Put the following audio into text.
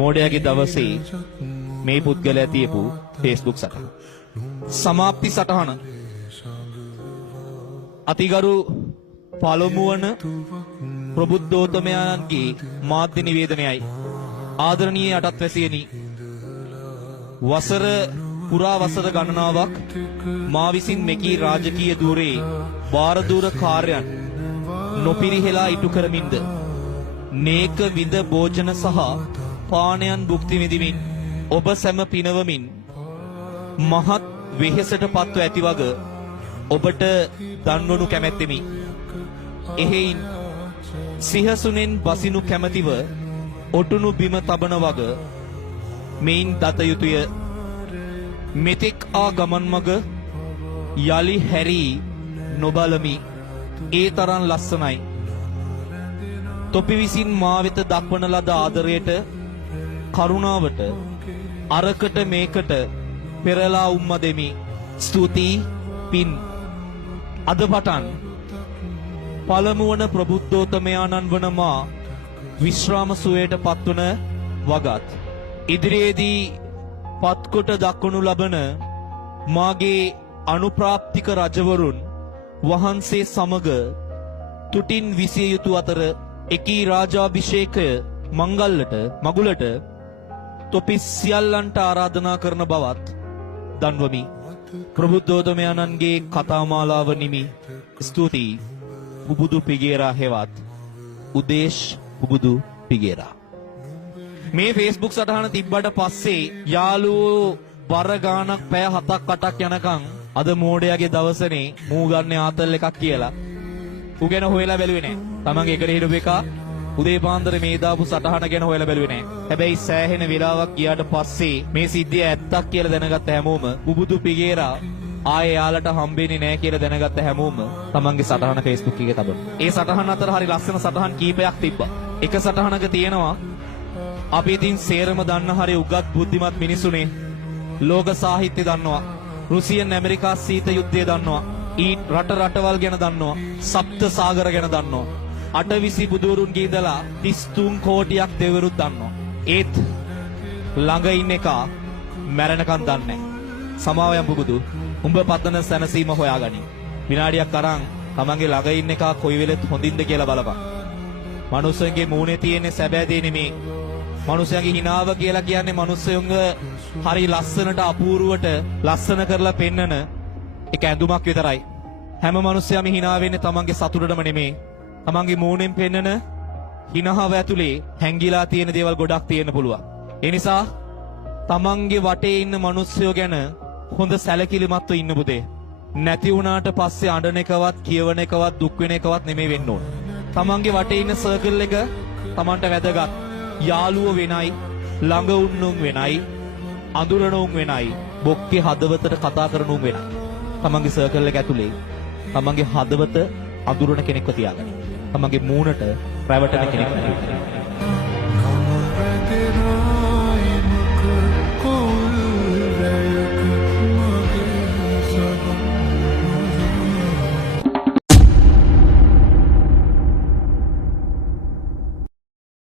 මෝඩයාගේ දවසේ මේ පුද්ගලයා තියපු Facebook සටහන. සමාප්ති සටහන. අතිගරු පළමුවන ප්‍රබුද්ධෝත්තමයන්ගේ මාධ්‍ය නිවේදනයයි. ආදරණීය අටත්වැසියනි, පුරා වසර ගණනාවක් මා විසින් මෙකී රාජකීය ධූරයේ භාරදූර කාර්යයන් නොපිරිහෙලා ඉටු කරමින්ද නේක විඳ භෝජන සහ පානයන් භුක්ති විඳිමින් ඔබ සැම පිනවමින් මහත් වෙහෙසට පත්ව ඇති වග ඔබට දන්වනු කැමැත්තෙමි. එහෙයින් සිහසුනෙන් බසිනු කැමැතිව ඔටුනු බිම තබන වග මෙයින් දත යුතුය. මෙතෙක් ආ ගමන් මග යලි හැරී නොබලමි. ඒ තරම් ලස්සනයි. තොපි විසින් මා වෙත දක්වන ලද ආදරයට, කරුණාවට අරකට මේකට පෙරලා උම්ම දෙමි. ස්තුතියි පින්. අද පටන් පළමුවන ප්‍රබුද්ධෝත්තමයාණන් වන මා විශ්‍රාම සුවයට පත්වන වගත් ඉදිරියේදී පත්කොට දක්වනු ලබන මාගේ අනුප්‍රාප්තික රජවරුන් වහන්සේ සමග තුටින් විසිය යුතු අතර එකී රාජාභිෂේකය මගුලට තොපි සියල්ලන්ට ආරාධනා කරන බවත් දන්වමි. ප්‍රබුද්ධෝත්තමයන්ගේ කතාමාලාව නිමි. ස්තුතියි. බුබුදු පිගේරා හෙවත් උදේශ් බුබුදු පිගේරා. මේ Facebook සටහන තිබ්බට පස්සේ යාළුවෝ බර ගානක් පැය 7ක් 8ක් යනකම් අද මෝඩයාගේ දවසනේ මූ ගන්න ආතල් එකක් කියලා ඌ ගැන හොයලා බැලුවේ නෑ. තමන්ගේ එකට හිටපු එක උදේ පාන්දර මේ දාපු සටහන ගැන හොයලා බැලුවේ නෑ. හැබැයි සෑහෙන වෙලාවක් ගියාට පස්සේ මේ සිද්ධිය ඇත්තක් කියලා දැනගත්ත හැමෝම බුබුදු පිගේරා ආයේ යාලට හම්බෙන්නේ නෑ කියලා දැනගත්ත හැමෝම තමන්ගේ සටහන Facebook එකේ තබන. ඒ සටහන අතර හරි ලස්සන සටහන් කීපයක් තිබ්බා. එක සටහනක තියෙනවා අපි ඉතින් සේරම දන්න හරි උගත් බුද්ධිමත් මිනිසුනේ. ලෝක සාහිත්‍ය දන්නවා. රුසියන් ඇමරිකා සීත යුද්ධය දන්නවා. ඊට රටවල් ගැන දන්නවා. සප්ත සාගර ගැන දන්නවා. අටවිසි බුදුරුන්ගේ ඉඳලා 33 කෝටියක් දෙවරුත් දන්නවා. ඒත් ළඟ ඉන්න එක මැරෙනකන් දන්නේ නැහැ. සමාවයන් බුබුදු උඹ පතන සැනසීම හොයාගනි. විනාඩියක් අරන් තමන්ගේ ළඟ ඉන්න එක කොයි වෙලෙත් හොඳින්ද කියලා බලපන්. මනුස්සයන්ගේ මූණේ තියෙන සැබෑ දේ නෙමේ. මනුස්සයන්ගේ හිනාව කියලා කියන්නේ මනුස්සයන්ව හරි ලස්සනට අපූර්වට ලස්සන කරලා පෙන්නන එක ඇඳුමක් විතරයි. හැම මනුස්සයම හිනා වෙන්නේ තමන්ගේ සතුටටම නෙමේ. තමන්ගේ මූණෙන් පෙන්නන හිනාව ඇතුලේ හැංගිලා තියෙන දේවල් ගොඩක් තියෙන්න පුළුවන්. ඒ නිසා තමන්ගේ වටේ ඉන්න මනුස්සයෝ ගැන හොඳ සැලකිලිමත්ව ඉන්න පුතේ. නැති වුණාට පස්සේ අඬන එකවත් කියවන එකවත් දුක් වෙන එකවත් නෙමෙයි වෙන්න ඕන. තමන්ගේ වටේ ඉන්න සර්කල් එක තමන්ට වැදගත්. යාළුවෝ වෙනයි, ළඟ උන්නුන් වෙනයි, අඳුරනුන් වෙනයි, බොක්කේ හදවතට කතා කරනුන් වෙනයි. තමන්ගේ සර්කල් එක ඇතුලේ තමන්ගේ හදවත අඳුරන කෙනෙක්ව තියාගන්න. තමන්ගේ මූණට රැවටෙන කෙනෙක් නෙවෙයි.